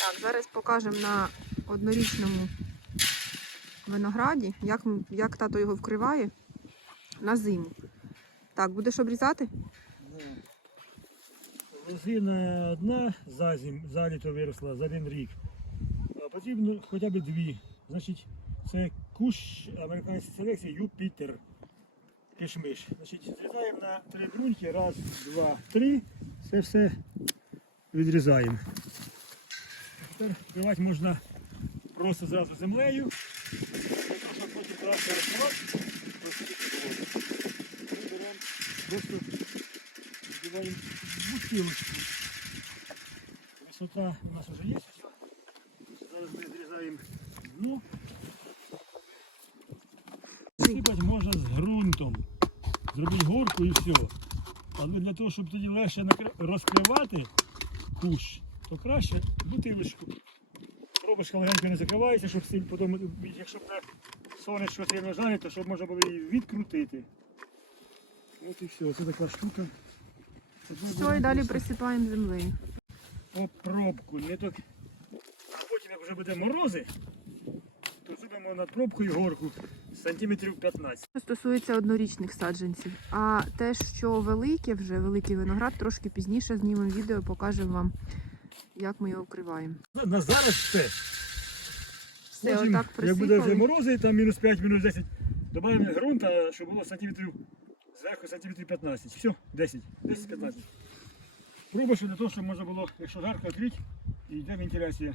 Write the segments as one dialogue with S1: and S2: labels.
S1: Так, зараз покажемо на однорічному винограді, як, як тато його вкриває на зиму. Так, будеш обрізати?
S2: Лозина одна за, зим, за літо виросла за один рік. Потрібно хоча б дві. Значить, це кущ американської селекції Юпітер. Кишмиш. Значить, зрізаємо на три бруньки. Раз, два, три. Це все відрізаємо. Тепер вкривати можна просто зразу землею. Щоб потім краще розкривати, ми беремо просто вдіваємо бутилочку. Висота у нас вже є. Зараз ми зрізаємо дно. Сипати можна з ґрунтом. Зробити горку і все. Але для того, щоб тоді легше розкривати кущ, то краще бутилочку. Пробочка легенько не закривається, щоб сильно потім, якщо буде сонечко сильно жарить, то щоб можна було її відкрутити. От і все, це така штука.
S1: Все, і далі присипаємо землею.
S2: по пробку. Не так... А потім, як вже буде морози, то зробимо над пробкою горку сантиметрів 15.
S1: Що стосується однорічних саджанців. А те, що велике вже, великий виноград, трошки пізніше знімемо відео, покажемо вам, як ми його вкриваємо.
S2: На, зараз все.
S1: Все,
S2: Потім,
S1: отак
S2: як буде вже морози, там мінус 5, мінус 10, додаємо ґрунта, щоб було сантиметрів зверху сантиметрів 15. Все, 10, 10-15. Пробуємо для того, щоб можна було, якщо жарко відкрити, і йде вентиляція.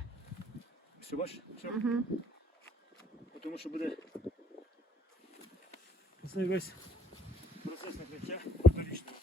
S2: Все, бачиш? Все.
S1: Угу.
S2: Тому що буде цей весь процес накриття однорічного.